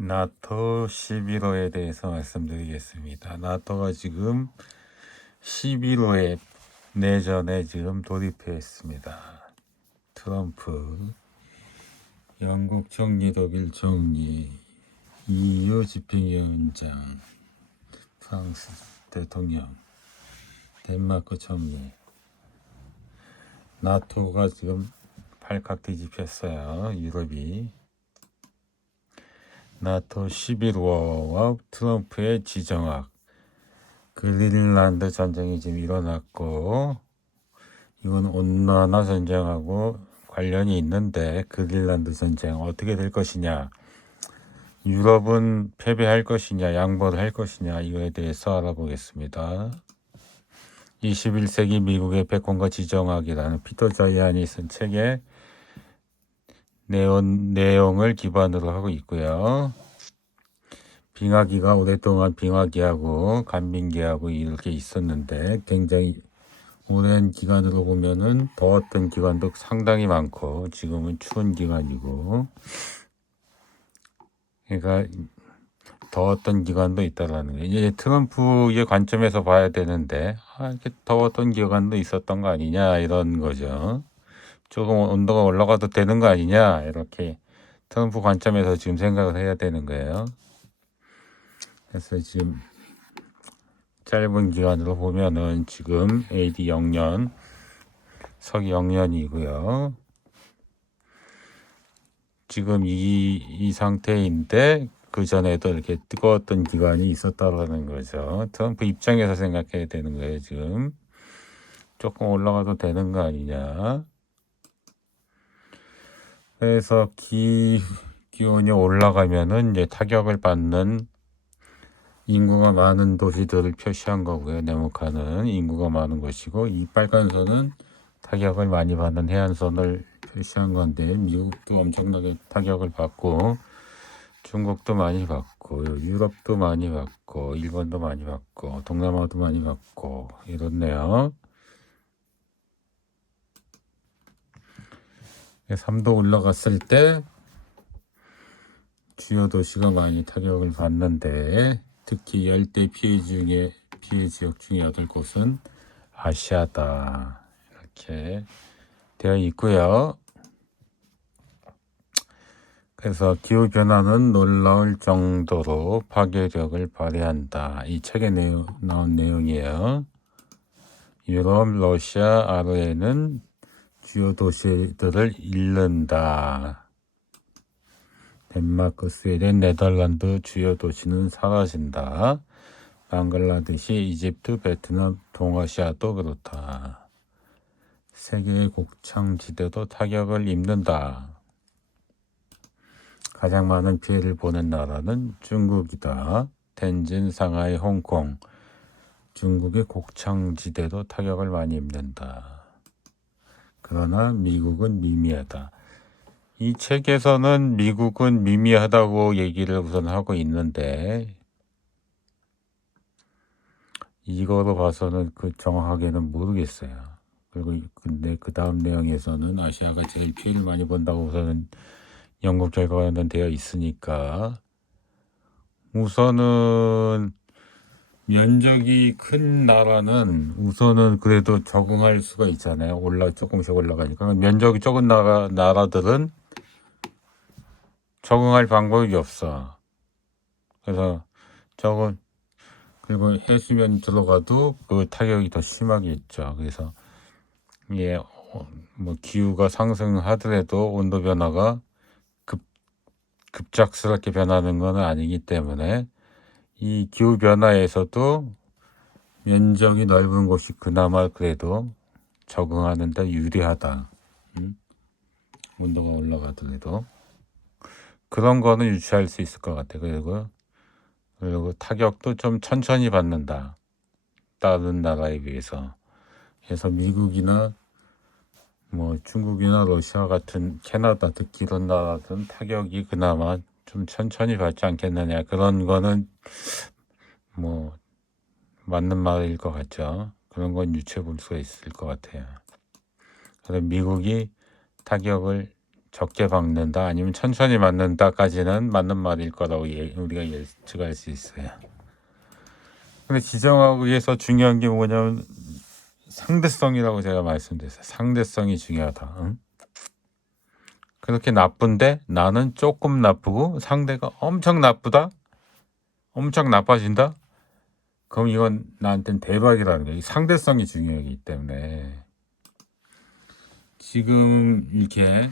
나토 11호에 대해서 말씀드리겠습니다. 나토가 지금 11호의 내전에 지금 돌입했습니다. 트럼프, 영국 총리, 독일 총리, EU 집행위원장, 프랑스 대통령, 덴마크 총리, 나토가 지금 발칵 뒤집혔어요. 유럽이. 나토 11호와 트럼프의 지정학, 그린란드 전쟁이 지금 일어났고, 이건 온난화 전쟁하고 관련이 있는데, 그린란드 전쟁 어떻게 될 것이냐, 유럽은 패배할 것이냐, 양보를 할 것이냐, 이거에 대해서 알아보겠습니다. 21세기 미국의 백권과 지정학이라는 피터 자이안이 쓴 책의 내용을 기반으로 하고 있고요. 빙하기가 오랫동안 빙하기하고 간빙기하고 이렇게 있었는데 굉장히 오랜 기간으로 보면은 더웠던 기간도 상당히 많고 지금은 추운 기간이고, 그러니까 더웠던 기간도 있다라는 거예요. 이제 트럼프의 관점에서 봐야 되는데 이렇게 더웠던 기간도 있었던 거 아니냐 이런 거죠. 조금 온도가 올라가도 되는 거 아니냐 이렇게 트럼프 관점에서 지금 생각을 해야 되는 거예요. 그래서 지금 짧은 기간으로 보면은 지금 AD 0년, 서기 0년이고요. 지금 이 상태인데 그 전에도 이렇게 뜨거웠던 기간이 있었다라는 거죠. 트럼프 입장에서 생각해야 되는 거예요. 지금 조금 올라가도 되는 거 아니냐. 그래서 기온이 올라가면은 이제 타격을 받는 인구가 많은 도시들을 표시한 거고요. 네모칸은 인구가 많은 것이고, 이 빨간 선은 타격을 많이 받는 해안선을 표시한 건데, 미국도 엄청나게 타격을 받고, 중국도 많이 받고, 유럽도 많이 받고, 일본도 많이 받고, 동남아도 많이 받고 이렇네요. 3도 올라갔을 때 주요 도시가 많이 타격을 받는데, 특히 열대 피해 지역 중에 8곳은 아시아다 이렇게 되어 있고요. 그래서 기후변화는 놀라울 정도로 파괴력을 발휘한다. 이 책에 나온 내용이에요. 유럽, 러시아, 아르헨은 주요 도시들을 잃는다. 덴마크, 스웨덴, 네덜란드 주요 도시는 사라진다. 방글라데시, 이집트, 베트남, 동아시아도 그렇다. 세계의 곡창지대도 타격을 입는다. 가장 많은 피해를 보는 나라는 중국이다. 텐진, 상하이, 홍콩. 중국의 곡창지대도 타격을 많이 입는다. 그러나 미국은 미미하다. 이 책에서는 미국은 미미하다고 얘기를 우선 하고 있는데, 이거로 봐서는 정확하게는 모르겠어요. 그리고 근데 그 다음 내용에서는 아시아가 제일 피해를 많이 본다고 우선은 연구 결과는 되어 있으니까, 우선은 면적이 큰 나라는 우선은 그래도 적응할 수가 있잖아요. 조금씩 올라가니까. 면적이 적은 나라들은 적응할 방법이 없어. 그래서 그리고 해수면 들어가도 그 타격이 더 심하게 있죠. 그래서 이게 뭐 기후가 상승하더라도 온도 변화가 급작스럽게 변하는 것은 아니기 때문에 이 기후 변화에서도 면적이 넓은 곳이 그나마 그래도 적응하는 데 유리하다. 온도가 올라가더라도 그런 거는 유추할 수 있을 것 같아요. 그리고 타격도 좀 천천히 받는다. 다른 나라에 비해서. 그래서 미국이나 뭐 중국이나 러시아 같은 캐나다 특히 이런 나라들은 타격이 그나마 좀 천천히 받지 않겠느냐. 그런 거는 뭐 맞는 말일 것 같죠. 그런 건 유추해 볼 수가 있을 것 같아요. 그래서 미국이 타격을 적게 박는다 아니면 천천히 맞는다까지는 맞는 말일 거라고 우리가 예측할 수 있어요. 근데 지정학에서 중요한 게 뭐냐면 상대성이라고 제가 말씀드렸어요. 상대성이 중요하다. 응? 그렇게 나쁜데 나는 조금 나쁘고 상대가 엄청 나쁘다? 엄청 나빠진다? 그럼 이건 나한테는 대박이라는 거예요. 상대성이 중요하기 때문에. 지금 이렇게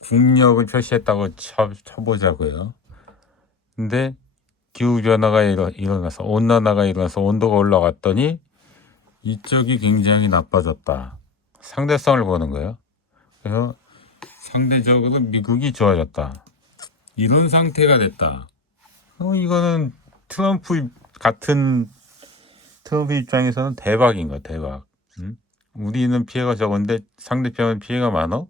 국력을 표시했다고 쳐보자고요. 근데 기후변화가 일어나서 온난화가 일어나서 온도가 올라갔더니 이쪽이 굉장히 나빠졌다. 상대성을 보는 거예요. 그래서 상대적으로 미국이 좋아졌다. 이런 상태가 됐다. 이거는 트럼프 입장에서는 대박인 거야, 대박. 응? 우리는 피해가 적은데 상대편은 피해가 많어?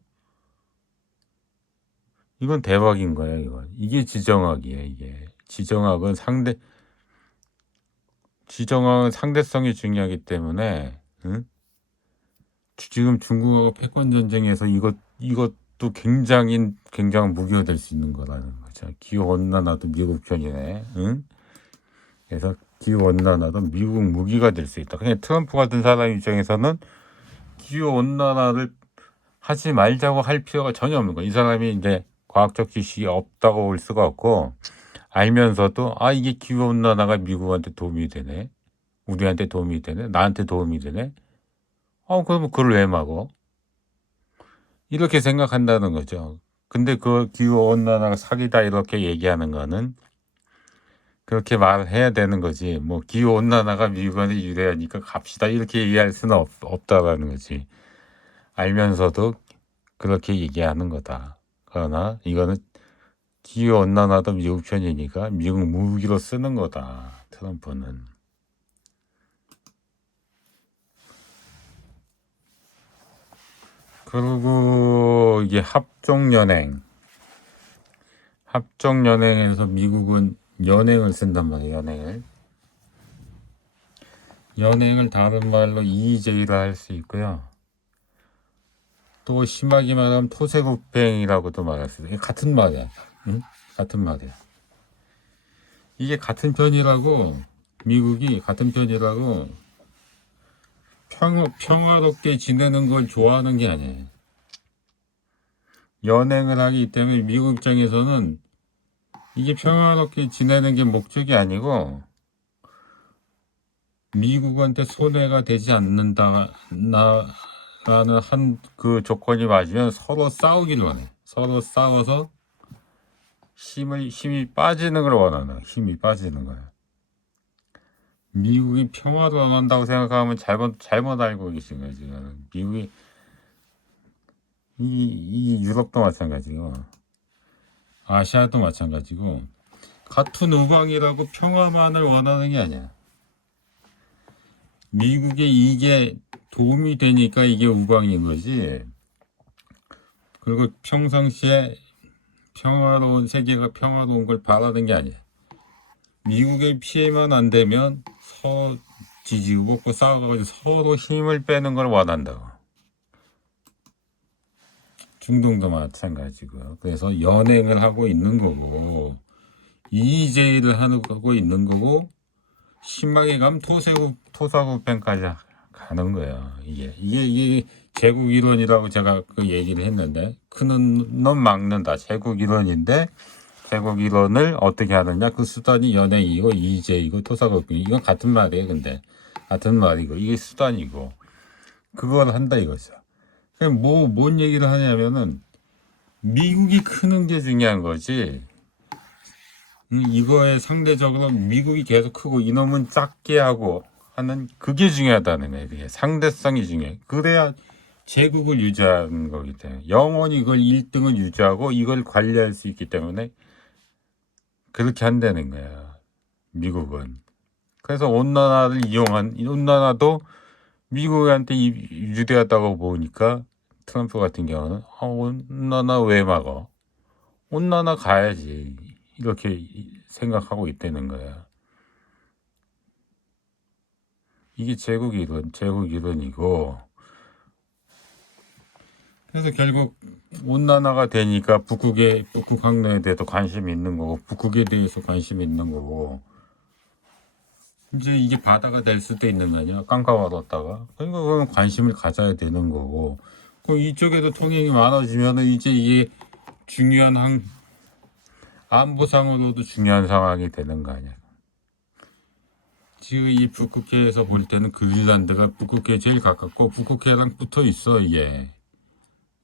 이건 대박인 거야, 이건. 이게 지정학이에요, 이게. 지정학은 상대성이 중요하기 때문에, 응? 지금 중국하고 패권 전쟁에서 이것도 굉장한 무기가 될 수 있는 거라는 거죠. 기후 온난화도 미국 편이네, 응? 그래서 기후 온난화도 미국 무기가 될 수 있다. 그냥 트럼프 같은 사람 입장에서는 기후 온난화를 하지 말자고 할 필요가 전혀 없는 거야. 이 사람이 이제 과학적 지식이 없다고 볼 수가 없고 알면서도 이게 기후 온난화가 미국한테 도움이 되네, 우리한테 도움이 되네, 나한테 도움이 되네. 그러면 그걸 왜 막어? 이렇게 생각한다는 거죠. 근데 그 기후 온난화가 사기다 이렇게 얘기하는 거는 그렇게 말해야 되는 거지. 뭐 기후 온난화가 미국한테 유리하니까 갑시다 이렇게 얘기할 수는 없다라는 거지. 알면서도 그렇게 얘기하는 거다. 그러나 이거는 기후 온난화도 미국 편이니까 미국 무기로 쓰는 거다. 트럼프는. 그리고 이게 합종연행에서 미국은 연행을 쓴단 말이에요. 연행을 다른 말로 EJ라 할 수 있고요. 또 심하게 말하면 토색우팽이라고도 말할 수 있어요. 같은 말이야. 응? 같은 말이야. 이게 같은 편이라고, 미국이 같은 편이라고 평화롭게 지내는 걸 좋아하는 게 아니에요. 연행을 하기 때문에 미국 입장에서는 이게 평화롭게 지내는 게 목적이 아니고 미국한테 손해가 되지 않는다라는 한 그 조건이 맞으면 서로 싸우기를 원해. 서로 싸워서 힘이 빠지는 걸 원하는, 힘이 빠지는 거야. 미국이 평화를 원한다고 생각하면 잘못 알고 계신 거예요, 지금. 미국이, 이 유럽도 마찬가지고, 아시아도 마찬가지고, 같은 우방이라고 평화만을 원하는 게 아니야. 미국에 이게 도움이 되니까 이게 우방인 거지. 그리고 평상시에 평화로운 세계가 평화로운 걸 바라는 게 아니야. 미국의 피해만 안 되면 서로 지지고 볶고 싸워가지고 서로 힘을 빼는 걸 원한다고. 중동도 마찬가지고요. 그래서 연행을 하고 있는 거고 EJ를 하고 있는 거고 심하게 가면 토사구팽까지 가는 거예요. 이게 제국 이론이라고 제가 그 얘기를 했는데 큰 놈 막는다. 제국 이론인데 제국 이론을 어떻게 하느냐? 그 수단이 연행이고 EJ이고 토사구팽. 이건 같은 말이에요. 근데 같은 말이고 이게 수단이고 그걸 한다 이거죠. 그럼 뭔 얘기를 하냐면은 미국이 크는 게 중요한 거지. 이거에 상대적으로 미국이 계속 크고 이놈은 작게 하고 하는 그게 중요하다는 거예요. 그게 상대성이 중요해. 그래야 제국을 유지하는 거기 때문에 영원히 이걸 1등을 유지하고 이걸 관리할 수 있기 때문에 그렇게 한다는 거야. 미국은. 그래서 온난화도 미국한테 유리하다고 보니까 트럼프 같은 경우는 온난화 왜 막어? 온난화 가야지. 이렇게 생각하고 있다는 거야. 이게 제국 이론이고 그래서 결국 온난화가 되니까 북극 항로에 대해서 관심이 있는 거고, 북극에 대해서 관심이 있는 거고, 이제 이게 바다가 될 수도 있는 거 아니야? 깜깜하뒀다가. 그러니까 그건 관심을 가져야 되는 거고, 그 이쪽에도 통행이 많아지면은 이제 이게 중요한 안보상으로도 중요한 상황이 되는 거 아니야? 지금 이 북극해에서 볼 때는 그린란드가 북극해에 제일 가깝고 북극해랑 붙어 있어 이게.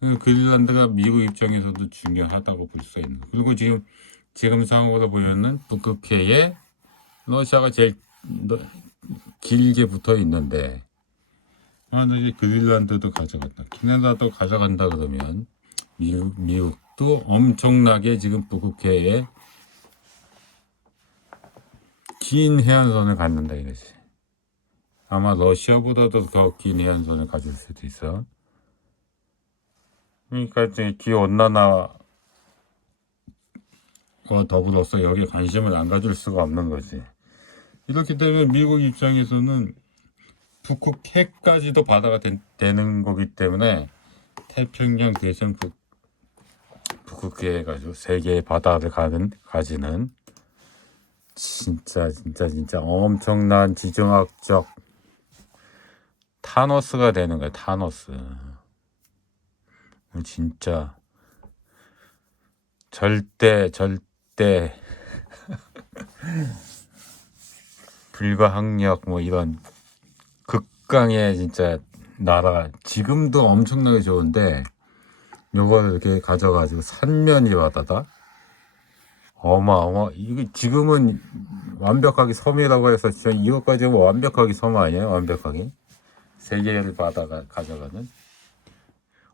그린란드가 미국 입장에서도 중요하다고 볼 수 있는. 그리고 지금 상황으로 보면은 북극해에 러시아가 제일 길게 붙어 있는데, 만약에 그린란드도 가져간다, 캐나다도 가져간다 그러면 미국도 엄청나게 지금 북극해에 긴 해안선을 갖는다 이거지. 아마 러시아보다도 더 긴 해안선을 가질 수도 있어. 그러니까 이제 기온난화와 더불어서 여기에 관심을 안 가질 수가 없는 거지. 이렇게 되면 미국 입장에서는 북극해까지도 바다가 되는 거기 때문에 태평양 대전 북극해 가지고 세 개의 바다를 가지는 진짜 엄청난 지정학적 타노스가 되는 거야. 타노스. 진짜 절대 불가항력 뭐 이런 극강의 진짜 나라. 지금도 엄청나게 좋은데 요거를 이렇게 가져가지고 삼면이 바다다. 이게 지금은 완벽하게 섬이라고 해서 진짜 이것까지 뭐 완벽하게 섬 아니에요? 완벽하게 세 개를 바다가 가져가는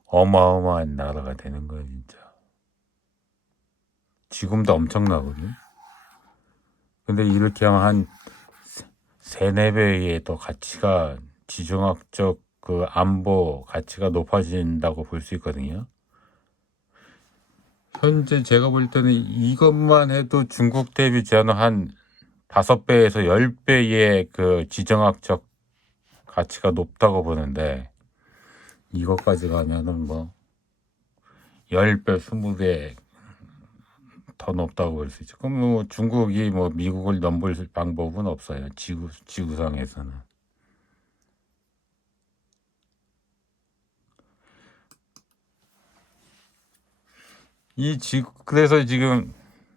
어마어마한 나라가 되는 거예요, 진짜. 지금도 엄청나거든. 근데 이렇게 하면 한 세네 배의 더 가치가, 지정학적 그 안보 가치가 높아진다고 볼 수 있거든요. 현재 제가 볼 때는 이것만 해도 중국 대비 저는 한 5배에서 10배의 그 지정학적 가치가 높다고 보는데, 이것까지 가면은 뭐 10배, 20배 더 높다고 볼 수 있죠. 그럼 뭐 중국이 뭐 미국을 넘볼 방법은 없어요. 지구상에서는. 그래서 지금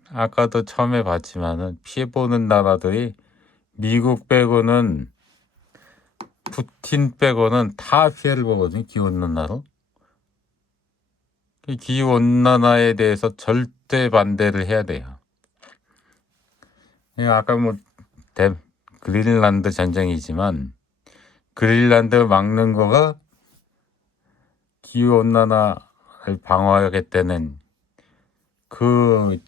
아까도 처음에 봤지만은 피해보는 나라들이 미국 빼고는, 푸틴 빼고는 다 피해를 보거든요. 기후온난화로. 기후온난화에 대해서 절대 반대를 해야 돼요. 아까 뭐 그린란드 전쟁이지만 그린란드 막는 거가 기후온난화를 방어하겠다는 그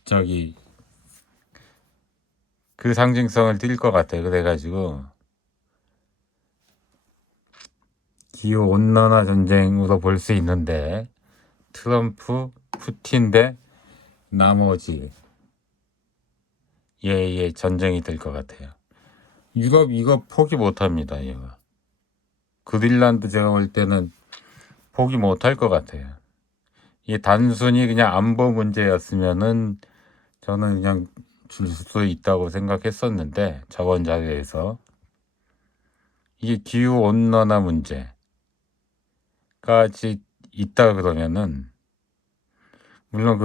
상징성을 띌 것 같아요. 그래가지고 기후온난화 전쟁으로 볼 수 있는데, 트럼프, 푸틴 대 나머지 전쟁이 될 것 같아요. 유럽 이거 포기 못합니다. 이거 그린란드 제가 볼 때는 포기 못할 것 같아요. 이게 단순히 그냥 안보 문제였으면은 저는 그냥 줄 수 있다고 생각했었는데, 저번 자리에서 이게 기후온난화 문제까지 있다 그러면은, 물론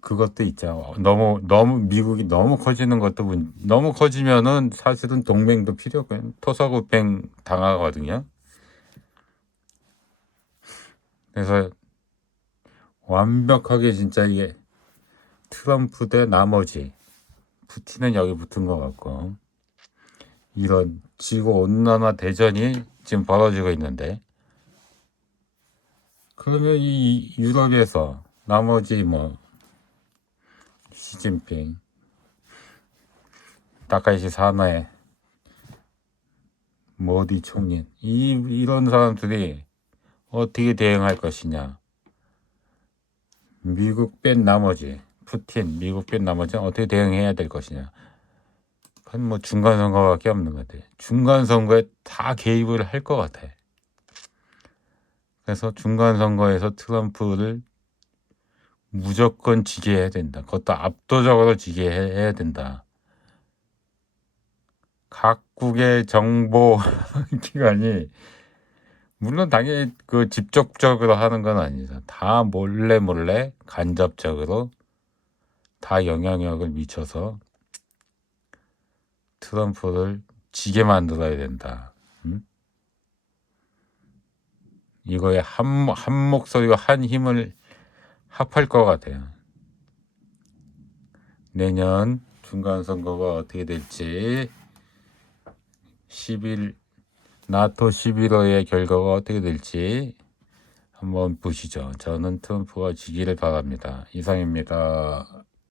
그것도 있죠. 너무 미국이 너무 커지는 것도 너무 커지면은 사실은 동맹도 필요 없고요. 토사구팽 당하거든요. 그래서 완벽하게 진짜 이게 트럼프 대 나머지, 푸틴은 여기 붙은 것 같고, 이런 지구 온난화 대전이 지금 벌어지고 있는데, 그러면 이 유럽에서 나머지 뭐 시진핑, 다카이시 사나에, 모디 총리, 이런 사람들이 어떻게 대응할 것이냐. 미국 뺀 나머지, 미국 뺀 나머지는 어떻게 대응해야 될 것이냐. 그건 뭐 중간선거밖에 없는 것 같아. 중간선거에 다 개입을 할 것 같아. 그래서 중간 선거에서 트럼프를 무조건 지게 해야 된다. 그것도 압도적으로 지게 해야 된다. 각국의 정보 기관이 물론 당연히 그 직접적으로 하는 건 아니죠. 다 몰래 간접적으로 다 영향력을 미쳐서 트럼프를 지게 만들어야 된다. 이거에 한 목소리와 한 힘을 합할 것 같아요. 내년 중간선거가 어떻게 될지 나토 11호의 결과가 어떻게 될지 한번 보시죠. 저는 트럼프가 지기를 바랍니다. 이상입니다.